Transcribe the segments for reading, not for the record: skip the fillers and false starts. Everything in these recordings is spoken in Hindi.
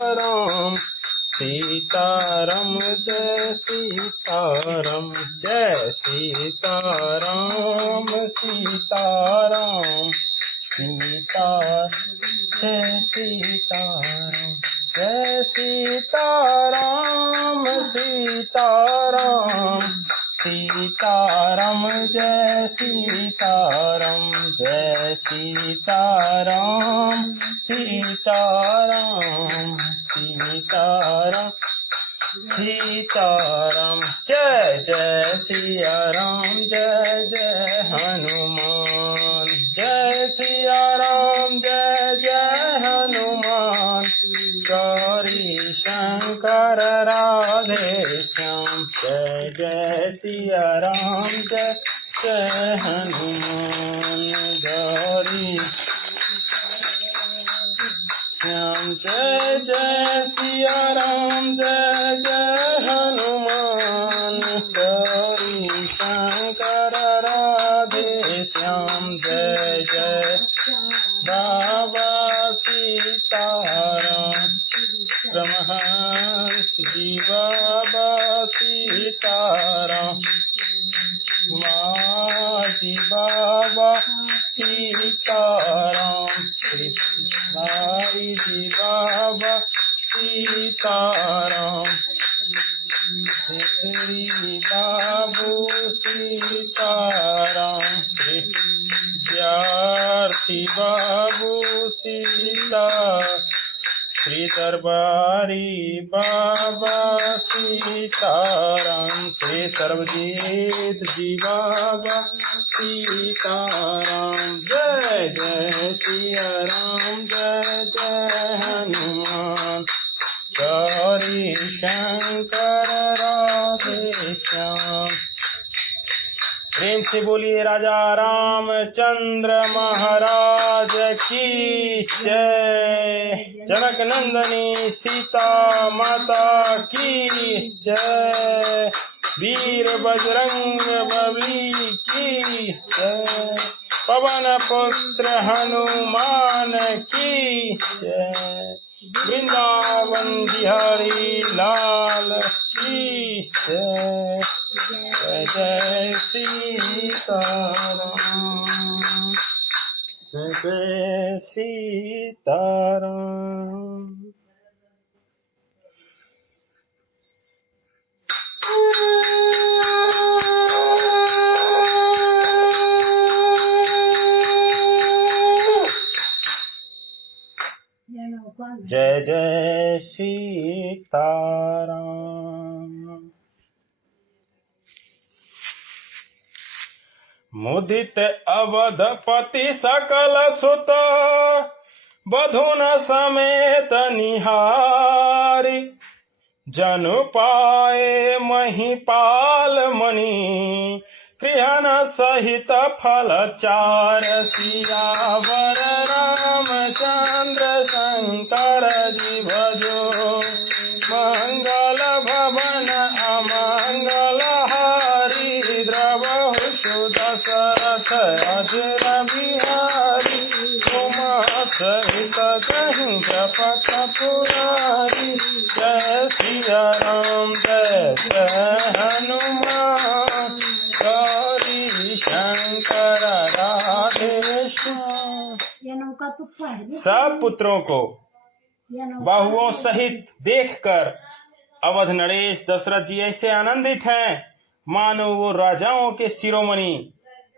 राम सीताराम जय सीताराम जय सीताराम सीताराम सीता जय सीताराम जय सीताराम सीताराम सीताराम जय सीताराम जय सीताराम सीताराम सीताराम सीताराम जय जय सिया राम जय जय हनुमान जय सिया राम जय जय हनुमान गौरी शंकर राधे श्याम जय जय सिया राम जय जय हनुमान गौरी श्याम जय जय सिया राम जय जय हनुमान गौरी शंकर राधे श्याम जय जय बाबा सीताराम परमहंस जी बाबा सीताराम माजी बाबा सीताराम श्री जी बाबा सीताराम श्री बाबू सीताराम श्री विद्यार्थी बाबू सीता श्री दरबारी बाबा सीताराम श्री सर्वजीत जी बाबा सीताराम जय जय सिया राम जय जय हनुमान गौरी शंकर राधे श्याम। प्रेम से बोलिए राजा रामचंद्र महाराज की जय। जनक नंदनी सीता माता की जय। वीर बजरंग बली की जय। पवन पुत्र हनुमान की जय। वृंदावन बिहारी लाल की जय। जय जय सीताराम जय जय सीताराम। जय जय सीताराम। मुदित अवधपति सकल सुत बधुन समेत निहारी जनु पाए महिपाल मणि कृहन सहित फल चार सियावर रामचंद्र शंकर जी भजो मंगल भवन अमंगल हारी द्रवहु दशरथ अजर बिहारी उमा सहित कहीं जपत पुरारी जय सिया राम जय जय हनुमान गौरी शंकर राधे श्याम। सब पुत्रों को बाहुओं सहित देखकर अवध नरेश दशरथ जी ऐसे आनंदित हैं मानो वो राजाओं के शिरोमणि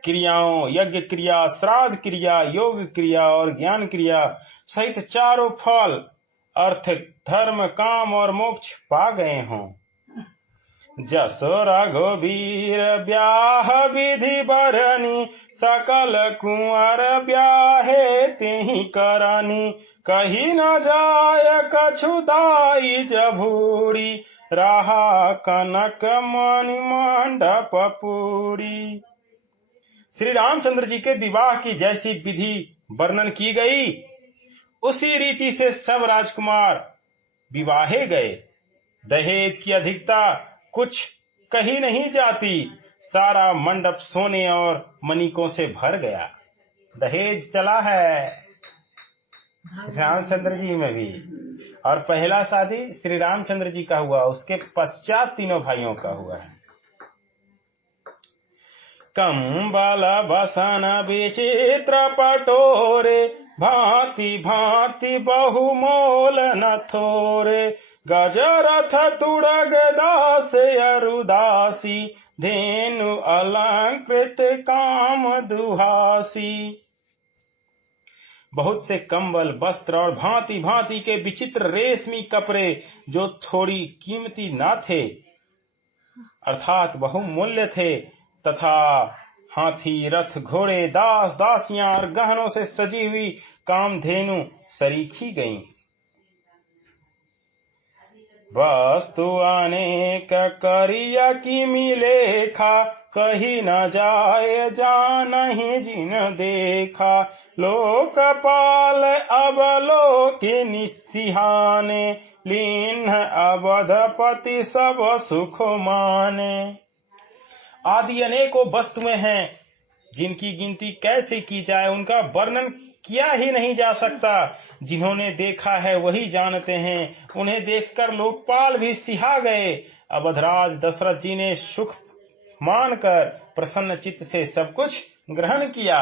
क्रियाओं यज्ञ क्रिया श्राद्ध क्रिया योग क्रिया और ज्ञान क्रिया सहित चारों फल अर्थ धर्म काम और मोक्ष पा गए हों। जस रघुवीर ब्याह विधि बरनी सकल कुंवर ब्याहे तेहि करनी कही न जाय कछु दाई जभूरी रहा कनक मणि मंडप पूरी। श्री रामचंद्र जी के विवाह की जैसी विधि वर्णन की गई उसी रीति से सब राजकुमार विवाहे गए। दहेज की अधिकता कुछ कही नहीं जाती। सारा मंडप सोने और मणिकों से भर गया। दहेज चला है रामचंद्र जी में भी। और पहला शादी श्री रामचंद्र जी का हुआ, उसके पश्चात तीनों भाइयों का हुआ है। कंबल बसन विचित्र पटोरे, भांति भांति बहुमोल न थोरे, गजरथ तुड़ग दास अरुदासी, धेनु अलंकृत काम दुहासी। बहुत से कंबल, वस्त्र और भांति भांति के विचित्र रेशमी कपड़े जो थोड़ी कीमती ना थे अर्थात बहुमूल्य थे, तथा हाथी, रथ, घोड़े, दास दासियां और गहनों से सजी हुई कामधेनु सरीखी गईं। वस्तु अनेक करिया की मिलेखा, कही न जाए जानहि जिन देखा। लोकपाल अवलोकि निसिहाने, लीन अवधपति सब सुख माने। आदि अनेकों वस्तुएं हैं जिनकी गिनती कैसे की जाए, उनका वर्णन किया ही नहीं जा सकता। जिन्होंने देखा है वही जानते हैं, उन्हें देखकर लोकपाल भी सिहा गए। अवधराज दशरथ जी ने सुख मानकर प्रसन्न चित्त से सब कुछ ग्रहण किया।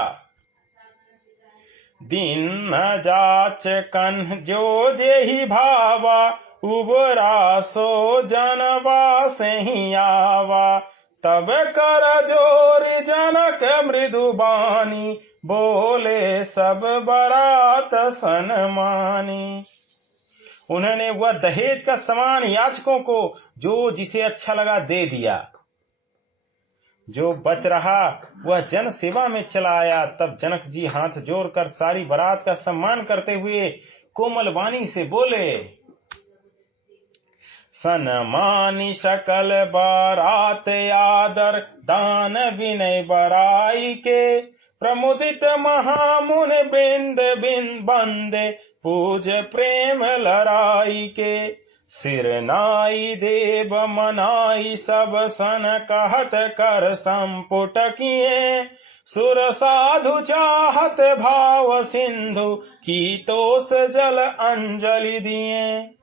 दिन न जाच कन जो जेहि भावा, उबरा सो जनवा से ही आवा। तब कर जोर जनक मृदु बानी, बोले सब बरात सनमानी। उन्होंने वह दहेज का सामान याचकों को जो जिसे अच्छा लगा दे दिया। जो बच रहा वह जन सेवा में चला आया। तब जनक जी हाथ जोड़कर सारी बारात का सम्मान करते हुए कोमल वाणी से बोले, सनमानी सकल बारात आदर, दान विनय बराई के। प्रमुदित महामुन बिंद बिंद बंदे, पूज प्रेम लड़ाई के। सिर नाई देव मनाई सब सन, कहत कर संपुट किए। सुर साधु चाहत भाव सिंधु, की तोस जल अंजलि दिए।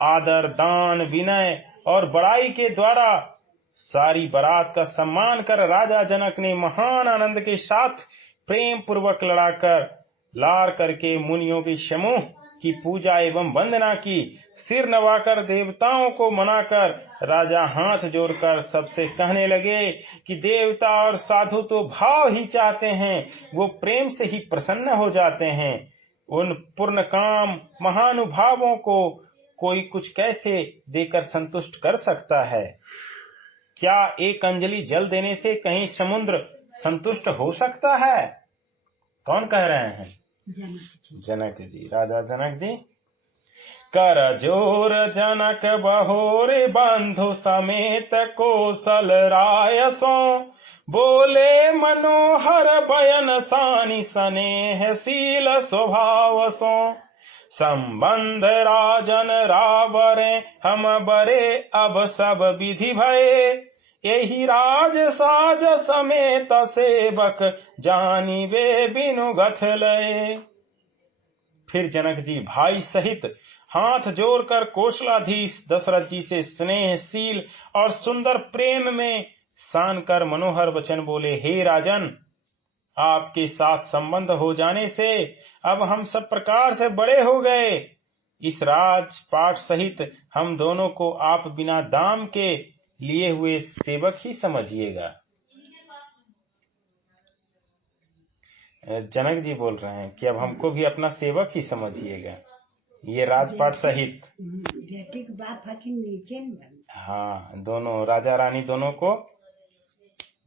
आदर, दान, विनय और बड़ाई के द्वारा सारी बारात का सम्मान कर राजा जनक ने महान आनंद के साथ प्रेम पूर्वक लड़ाकर लार करके मुनियों के समूह की पूजा एवं वंदना की। सिर नवाकर देवताओं को मनाकर राजा हाथ जोड़कर सबसे कहने लगे कि देवता और साधु तो भाव ही चाहते हैं, वो प्रेम से ही प्रसन्न हो जाते हैं। उन पूर्ण काम महानुभावों को कोई कुछ कैसे देकर संतुष्ट कर सकता है? क्या एक अंजलि जल देने से कहीं समुद्र संतुष्ट हो सकता है? कौन कह रहे हैं? जनक जी, राजा जनक जी। कर जोर जनक बहोरे बंधु समेत कौशल राय सो, बोले मनोहर बयन सानि स्नेह शील स्वभाव सो। संबंध राजन रावरे हम बरे अब सब विधि भये, यही राज साज समेत सेवक जानी वे बिनु गथ लये। फिर जनक जी भाई सहित हाथ जोड़कर कौशलाधीश दशरथ जी से स्नेहशील और सुंदर प्रेम में सान कर मनोहर वचन बोले, हे राजन, आपके साथ संबंध हो जाने से अब हम सब प्रकार से बड़े हो गए। इस राजपाट सहित हम दोनों को आप बिना दाम के लिए हुए सेवक ही समझिएगा। जनक जी बोल रहे हैं कि अब हमको भी अपना सेवक ही समझिएगा, ये राजपाट सहित। हाँ, दोनों राजा रानी दोनों को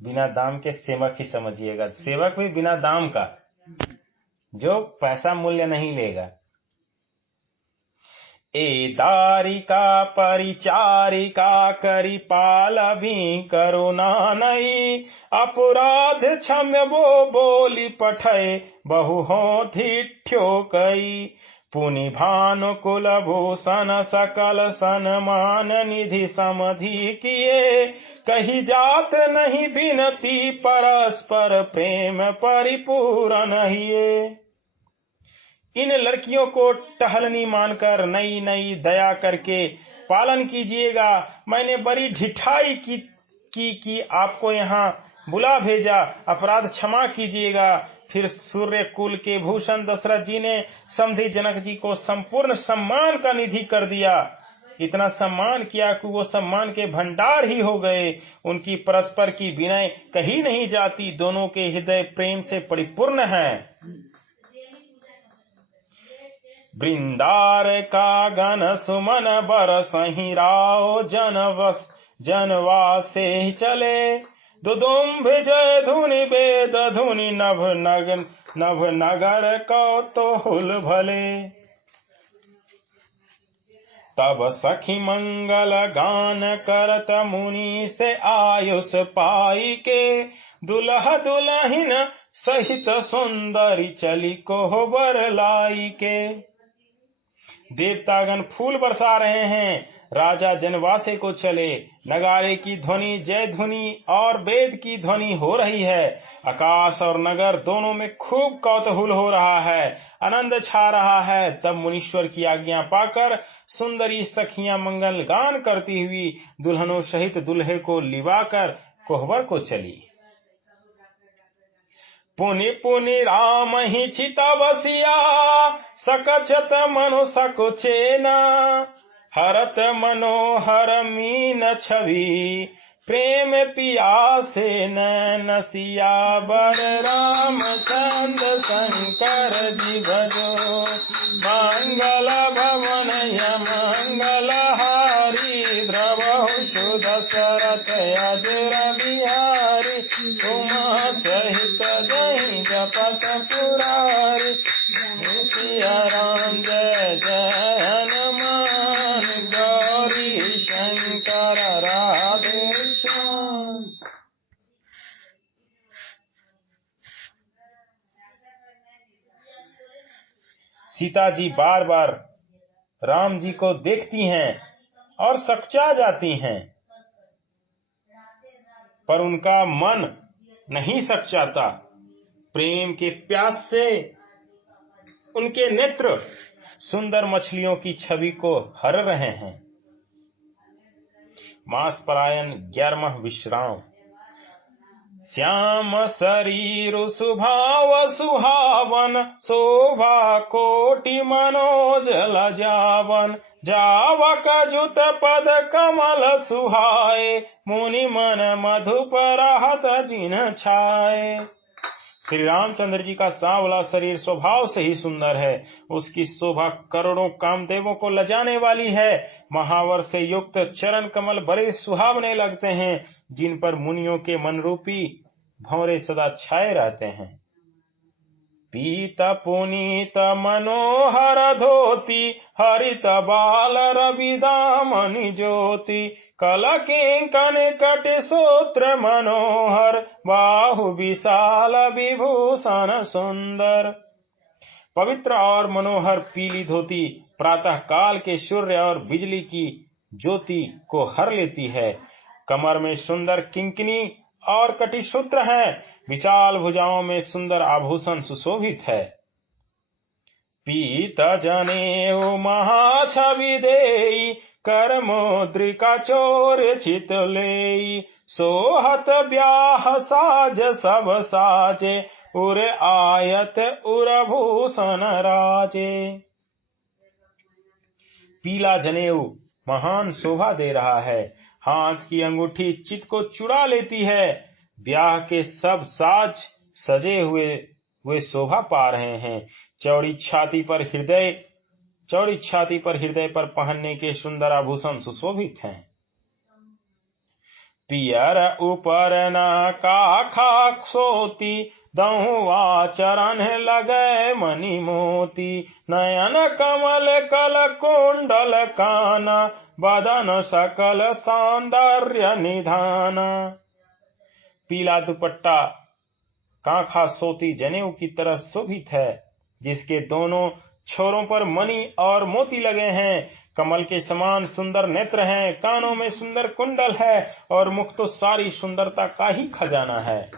बिना दाम के सेवक ही समझिएगा। सेवक भी बिना दाम का, जो पैसा मूल्य नहीं लेगा। ए दारिका परिचारिका करी पाल भी करुणा नहीं, अपराध क्षम्य वो बोली पठय बहु हो धिठ्यो कई। पुनि भानु कुल भूषण सकल सन्मान निधि समधि किए, कही जात नहीं बिनती परस्पर प्रेम परिपूर्ण हिए। इन लड़कियों को टहलनी मानकर नई नई दया करके पालन कीजिएगा। मैंने बड़ी ढिठाई की आपको यहाँ बुला भेजा, अपराध क्षमा कीजिएगा। फिर सूर्य कुल के भूषण दशरथ जी ने समधी जनक जी को संपूर्ण सम्मान का निधि कर दिया। इतना सम्मान किया कि वो सम्मान के भंडार ही हो गए। उनकी परस्पर की विनय कही नहीं जाती, दोनों के हृदय प्रेम से परिपूर्ण हैं। वृंदार का गण सुमन बरसहि राव जनवासे चले। दुदुम्भ जय धुनि वेद धुनि नभ नगर कौतूहल भले। तब सखी मंगल गान करत मुनि से आयुष पाई के। दुल्हा दुल्हिन सहित सुंदरी चली कोहबर लाई के। देवतागण फूल बरसा रहे हैं। राजा जनवासे को चले। नगाड़े की ध्वनि, जय ध्वनि और वेद की ध्वनि हो रही है। आकाश और नगर दोनों में खूब कौतूहल हो रहा है, आनंद छा रहा है। तब मुनीश्वर की आज्ञा पाकर सुंदरी सखियां मंगल गान करती हुई दुल्हनों सहित दूल्हे को लिवाकर कोहबर को चली। पुनि पुनि राम ही चिता बसिया, सकचत मनु सकुचेना। हरत मनोहर मीन छवि, प्रेम पियासे नैन सियावर। रामचंद्र शंकर जी भजो, मंगल भवन मंगल हारी। द्रवहु सुदशरथ अजर बिहारी, उमा सहित जय जपत पुरारी। सिया राम जय जय हनुमान, गौरी शंकर राधे श्याम। सीता जी बार बार राम जी को देखती हैं और सकचा जाती हैं, पर उनका मन नहीं सकचाता। प्रेम के प्यास से उनके नेत्र सुंदर मछलियों की छवि को हर रहे हैं। मास परायण 11वां विश्राम। श्याम शरीर सुभाव सुहावन, शोभा कोटि मनोज लजावन। जावक जुत पद कमल सुहाए, मुनि मन मधुप रहत जिन छाए। श्री रामचंद्र जी का सांवला शरीर स्वभाव से ही सुंदर है। उसकी शोभा करोड़ों कामदेवों को लजाने वाली है। महावर से युक्त चरण कमल बड़े सुहावने लगते हैं, जिन पर मुनियों के मन रूपी भंवरे सदा छाए रहते हैं। पीत पुनीत मनोहर धोती, हरित बाल रवि दामनि ज्योति। कल किंकन कट सूत्र मनोहर, बाहु विशाल विभूषण सुंदर। पवित्र और मनोहर पीली धोती प्रातः काल के सूर्य और बिजली की ज्योति को हर लेती है। कमर में सुंदर किंकिनी और कटिसूत्र है। विशाल भुजाओं में सुंदर आभूषण सुशोभित है। पीत जनेऊ महाछवि देई, कर मुद्रिका चोर चित लेई। सोहत ब्याह साज सब साजे, उर आयत उर भूषण राजे। पीला जनेऊ महान शोभा दे रहा है। हाथ की अंगूठी चित्त को चुरा लेती है। ब्याह के सब साज सजे हुए वे शोभा पा रहे हैं। चौड़ी छाती पर हृदय पर पहनने के सुंदर आभूषण सुशोभित हैं। पियर ऊपर न काखा सोती, दहुआ चरण लगे मणि मोती। नयन कमल कल कुंडल काना, बदन सकल सौंदर्य निधान। पीला दुपट्टा कांखा सोती जनेऊ की तरह शोभित है, जिसके दोनों छोरों पर मणि और मोती लगे हैं। कमल के समान सुंदर नेत्र हैं, कानों में सुंदर कुंडल है और मुख तो सारी सुंदरता का ही खजाना है।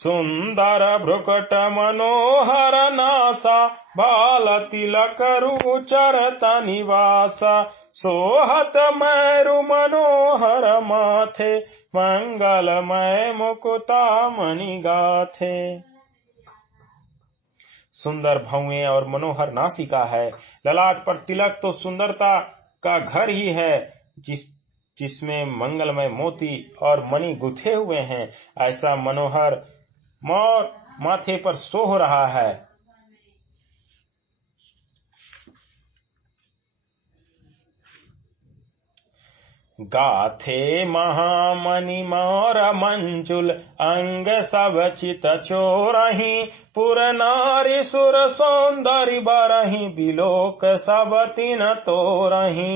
सुंदर भ्रुकट मनोहर नासा बाल तिलक रुचर तनिवासा सोहत मैरु मनोहर माथे मंगलमय मुकुता मणि गाथे। सुंदर भौएं और मनोहर नासिका है, ललाट पर तिलक तो सुंदरता का घर ही है, जिसमें मंगलमय मोती और मणि गुथे हुए हैं। ऐसा मनोहर मोर माथे पर सोह रहा है। गाथे महामणि मोर मंजुल अंग सब चित चोरही पुर नारी सुर सौंदर्य बरही बिलोक सब तिन तोरही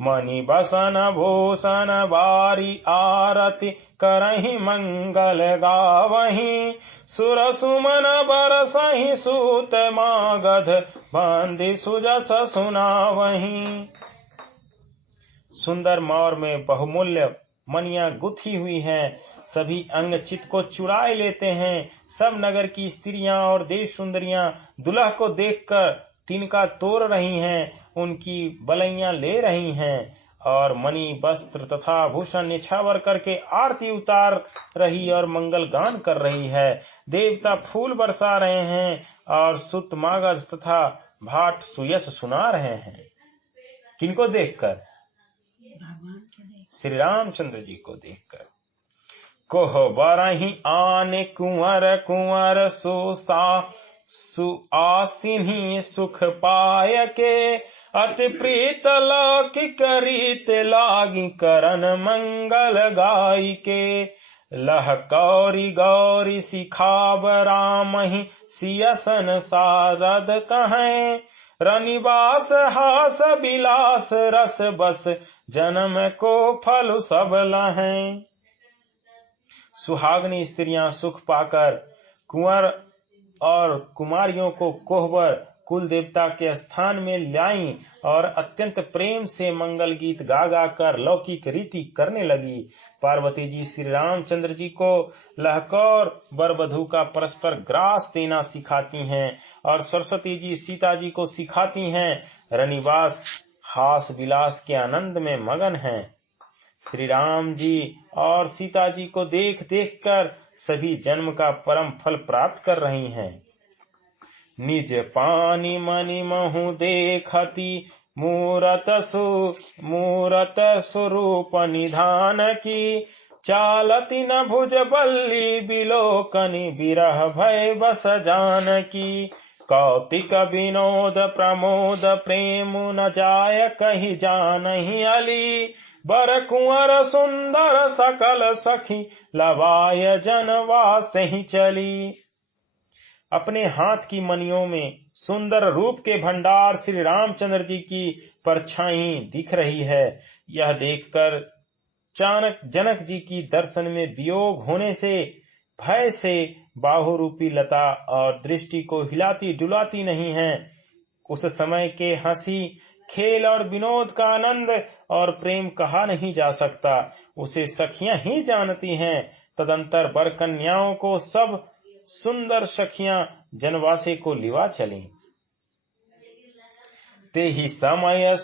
मणि बसन भूषण बारी आरती करही मंगल गावही सुर सुमन बरसही सूत मागध बंदी सुजस सुनावही। सुंदर मोर में बहुमूल्य मणियां गुथी हुई हैं, सभी अंग चित को चुराए लेते हैं। सब नगर की स्त्रियां और देश सुंदरियां दुल्हा को देखकर तिनका तोड़ रही हैं, उनकी बलैयां ले रही हैं और मणि वस्त्र तथा भूषण निछावर करके आरती उतार रही और मंगल गान कर रही है। देवता फूल बरसा रहे हैं और सुत मागध तथा भाट सुयश सुना रहे हैं। किनको देखकर? श्री रामचंद्र जी को देखकर। कोह बरही आने कुंवर कुंवर सुआसिनी सुख पाय के अति प्रीत लौकिक रीत लागी करन मंगल गाय के लह कौरी गौरी सिखाब रामहि सियसन सारद कहें रनिवास हास बिलास रस बस जन्म को फल सब लहें। सुहागनी स्त्रियां सुख पाकर कुंवर और कुमारियों को कोहबर कुल देवता के स्थान में लाई और अत्यंत प्रेम से मंगल गीत गा गा कर लौकिक रीति करने लगी। पार्वती जी श्री रामचंद्र जी को लहकौर वर वधू का परस्पर ग्रास देना सिखाती हैं और सरस्वती जी सीता जी को सिखाती हैं। रनिवास हास विलास के आनंद में मगन हैं। श्री राम जी और सीता जी को देख देख कर सभी जन्म का परम फल प्राप्त कर रही हैं। निज पानी मणि महु देखती मूरत स्वरूप निधान की चालती न भुज बल्ली बिलोकनि विरह भय बस जान की कौतिक विनोद प्रमोद प्रेम न जाय कही जानहि अली बर कुंवर सुंदर सकल सखी लवाय जनवास ही चली। अपने हाथ की मणियों में सुंदर रूप के भंडार श्री रामचंद्र जी की परछाई दिख रही है। यह देखकर जनक जी की दर्शन में वियोग होने से भय से बाहु रूपी लता और दृष्टि को हिलाती डुलाती नहीं है। उस समय के हंसी खेल और विनोद का आनंद और प्रेम कहा नहीं जा सकता, उसे सखियां ही जानती हैं। तदंतर वर कन्याओं को सब सुंदर सखियां जनवासे को लिवा चली। ते ही समय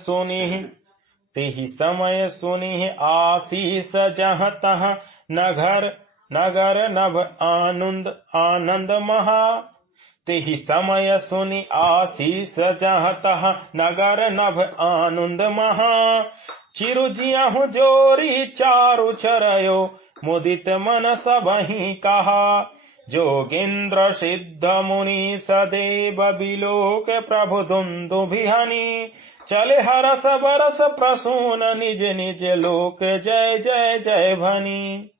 सुनी आशीष जहाँ तहाँ नगर नभ आनंद महा। ते ही समय सुनी आशीष जहाँ तहाँ नगर नभ आनंद महा। चिरुजिया जोरी चारु चरयो मुदित मन सबहि कहा। जोगेन्द्र सिद्ध मुनि सदेव बिलोक प्रभु दुन्दुभिहनि चले हरस बरस प्रसून निज निज लोक जय जय जय भनी।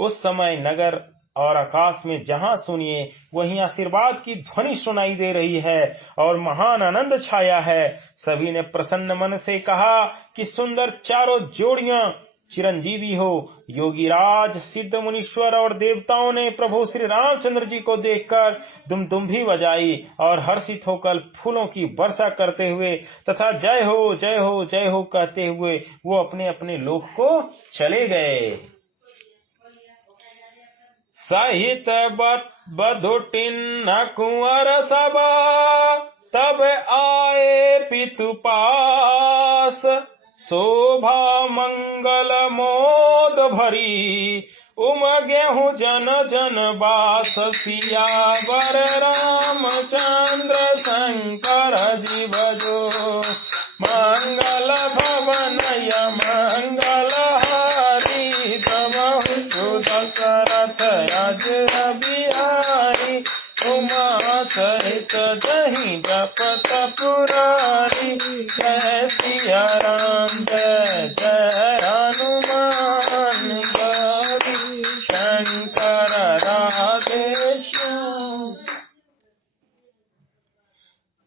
उस समय नगर और आकाश में जहां सुनिए वहीं आशीर्वाद की ध्वनि सुनाई दे रही है और महान आनंद छाया है। सभी ने प्रसन्न मन से कहा कि सुंदर चारों जोड़ियां चिरंजीवी हो। योगीराज सिद्ध मुनीश्वर और देवताओं ने प्रभु श्री रामचंद्र जी को देखकर दुमदुम्भी बजाई और हर्षित होकर फूलों की वर्षा करते हुए तथा जय हो जय हो जय हो कहते हुए वो अपने अपने लोक को चले गए। सहित बधुटिन्न कुंवर सबा, तब आए पितु पास, शोभा मंगल मोद भरी, उमगेहु जन जन बास, सियावर रामचंद्र शंकर जीव जो, मंगल भवनय मंगल हारी, तमहु सुदशरथ अजर बिहारी, उमा सहित जहि जपत पुरारी, जय सिया राम जय जय हनुमान, गौरी शंकर राधे श्याम।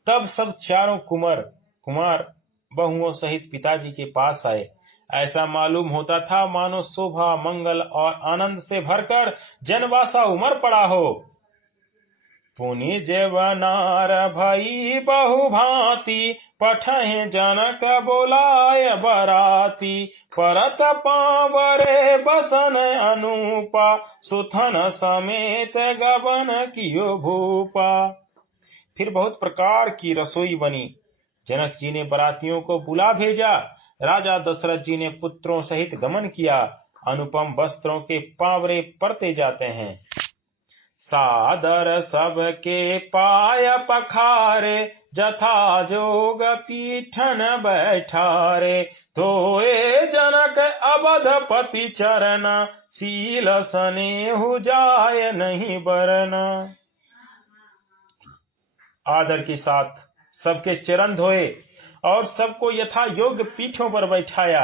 तब सब चारों कुमार बहुओं सहित पिताजी के पास आए। ऐसा मालूम होता था मानो शोभा मंगल और आनंद से भरकर जनवासा उमड़ पड़ा हो। पुनि जेवनार भई बहु भांति, पठहि जनक बोलाय बराती, परत पावरे बसन अनुपा, सुथन समेत गबन कियो भूपा। फिर बहुत प्रकार की रसोई बनी। जनक जी ने बरातियों को बुला भेजा। राजा दशरथ जी ने पुत्रों सहित गमन किया। अनुपम वस्त्रों के पावरे परते जाते हैं। सादर सबके पाय पखारे, जथा जोग पीठन बैठारे, धोए जनक अवधपति चरना, सील स्नेहु जाय नहीं बरना। आदर के साथ सबके चरण धोए और सबको यथा योग्य पीठों पर बैठाया।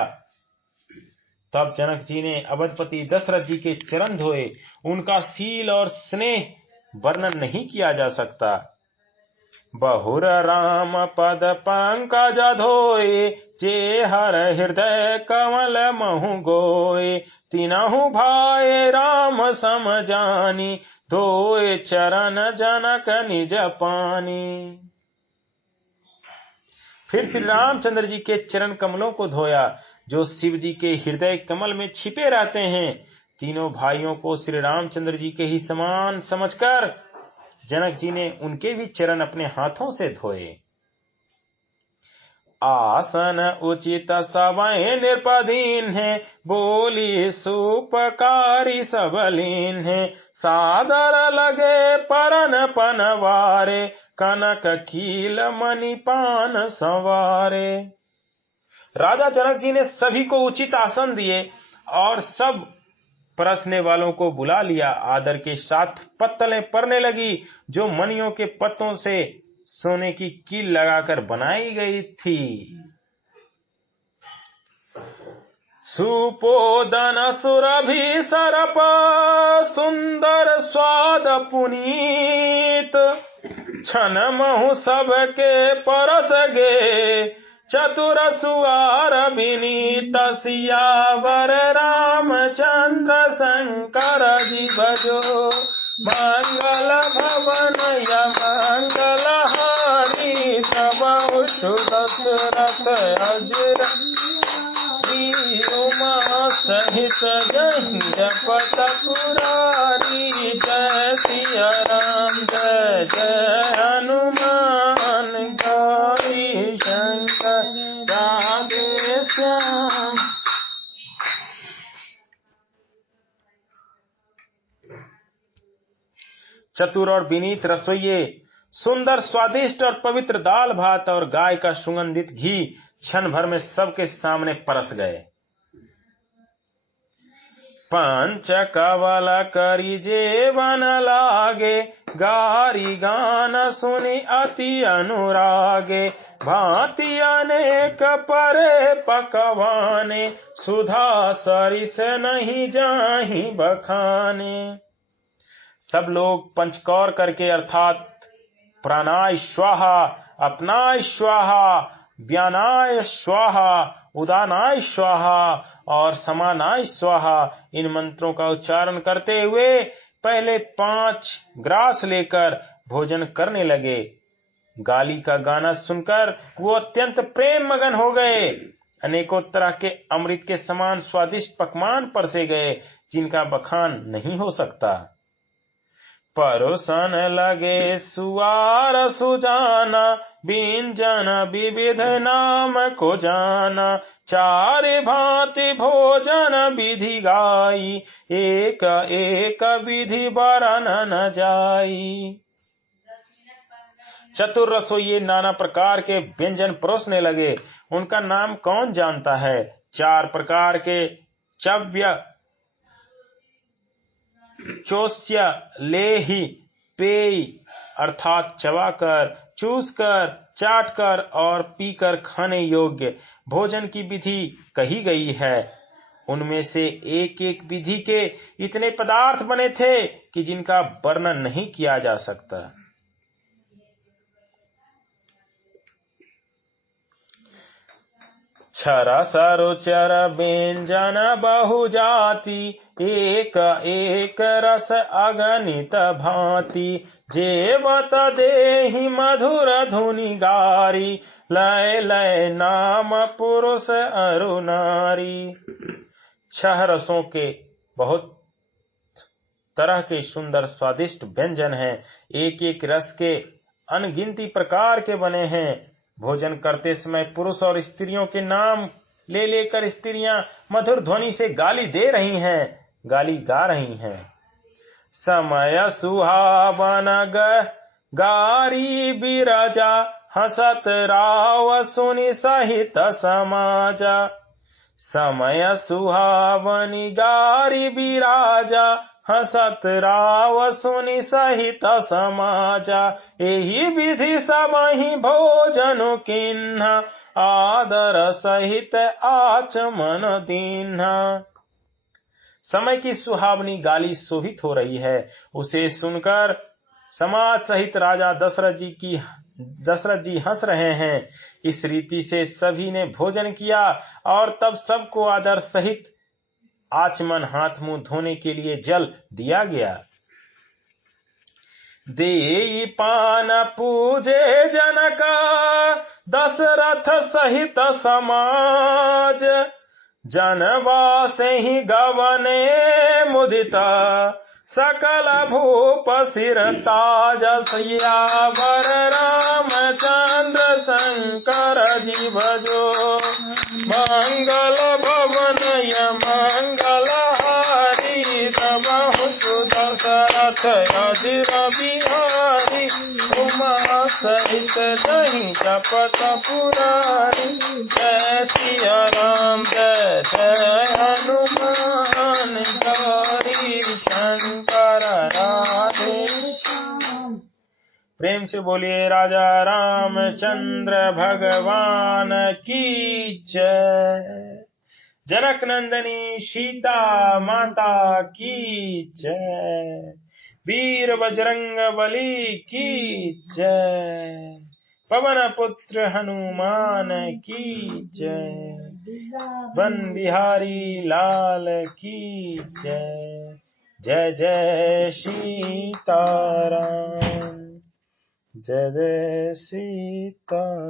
तब जनक जी ने अवधपति दशरथ जी के चरण धोए। उनका सील और स्नेह वर्णन नहीं किया जा सकता। बहुर राम पद पंकज धोए, जे हर हृदय कमल महु गोए, तिनहु भाई राम सम जानी, धोए चरण जनक निज पानी। फिर श्री रामचंद्र जी के चरण कमलों को धोया, जो शिव जी के हृदय कमल में छिपे रहते हैं। तीनों भाइयों को श्री रामचंद्र जी के ही समान समझकर जनक जी ने उनके भी चरण अपने हाथों से धोए। आसन उचित सबहि नृपदीन है, बोली सुपकारी सबलीन है, सादर लगे परन पनवारे, कनक कील मणि पान संवारे। राजा जनक जी ने सभी को उचित आसन दिए और सब परसने वालों को बुला लिया। आदर के साथ पत्तलें परने लगी, जो मणियों के पत्तों से सोने की कील लगाकर बनाई गई थी। सुपोदन सुरभि सरप, सुंदर स्वाद पुनीत, छन महु सबके परस गे, चतुर सुआर विनीत, सियावर रामचंद्र शंकर जी भजो, मंगल भवन या मंगल हारी, तब दशरथ अजर उमा सहित जहि जपत पुरारी, जय सिया राम जय जय हनुमान, गौरी शंकर राधे श्याम। चतुर और विनीत रसोइये सुंदर स्वादिष्ट और पवित्र दाल भात और गाय का सुगंधित घी क्षण भर में सबके सामने परस गए। पंच कवल करी जेवन लागे, गारी गान सुनी अति अनुरागे, भांति अनेक परे पकवाने, सुधा सरिस नहीं जाहि बखाने। सब लोग पंचकौर करके अर्थात प्राणाय स्वाहा, अपनाय स्वाहा, व्यानाय स्वाहा, उदानाय स्वाहा और समानाय स्वाहा इन मंत्रों का उच्चारण करते हुए पहले 5 ग्रास लेकर भोजन करने लगे। गाली का गाना सुनकर वो अत्यंत प्रेम मगन हो गए। अनेकों तरह के अमृत के समान स्वादिष्ट पकवान परसे गए, जिनका बखान नहीं हो सकता। परोसन लगे सुआर सुजाना, व्यंजन विविध नाम को जाना। चार भांति भोजन विधि गाई, एक एक विधि बरन न जाई। चतुर रसोइये नाना प्रकार के व्यंजन परोसने लगे। उनका नाम कौन जानता है? 4 प्रकार के चव्य, चोष्य, लेही, पेय अर्थात चबाकर, चूसकर, चाटकर और पीकर खाने योग्य भोजन की विधि कही गई है। उनमें से एक एक विधि के इतने पदार्थ बने थे कि जिनका वर्णन नहीं किया जा सकता। क्षर सरुचर व्यंजन बहु जाति, एक एक रस अगणित भांति। जेवत देहि मधुर धुनि गारी, लय लय नाम पुरुष अरु नारी। 6 रसों के बहुत तरह के सुंदर स्वादिष्ट व्यंजन हैं। एक एक रस के अनगिनती प्रकार के बने हैं। भोजन करते समय पुरुष और स्त्रियों के नाम ले लेकर स्त्रियां मधुर ध्वनि से गाली दे रही हैं, गाली गा रही हैं। समय सुहावन गारी बिराजा, हसत राव सुनि सहित समाजा। समय सुहावनी गारी बिराजा, हसत राव सुनि सहित समाजा। एहि विधि सबहि भोजन किन्हा, आदर सहित आचमन दीन्हा। समय की सुहावनी गाली शोभित हो रही है। उसे सुनकर समाज सहित राजा दशरथ जी हंस रहे हैं। इस रीति से सभी ने भोजन किया और तब सबको आदर सहित आचमन, हाथ मुंह धोने के लिए जल दिया गया। देई पान पूजे जनक, दशरथ सहित समाज। जनवासे ही गवने मुदिता, सकल भूप सिर ताज। सियावर रामचंद्र शंकर जी भजो, मंगल भवन मंगल हारी। सबहु दशरथ अजिर बिहारी, उमा सहित नहीं जपत पुरारी। जय सिया राम जय जय हनुमान, गौरी शंकर राधे। प्रेम से बोलिए राजा रामचंद्र भगवान की जय। जनक नंदनी सीता माता की जय। वीर बजरंग बली की जय। पवन पुत्र हनुमान की जय। वन बिहारी लाल की जय। जय जय सीताराम, जय जय सीताराम।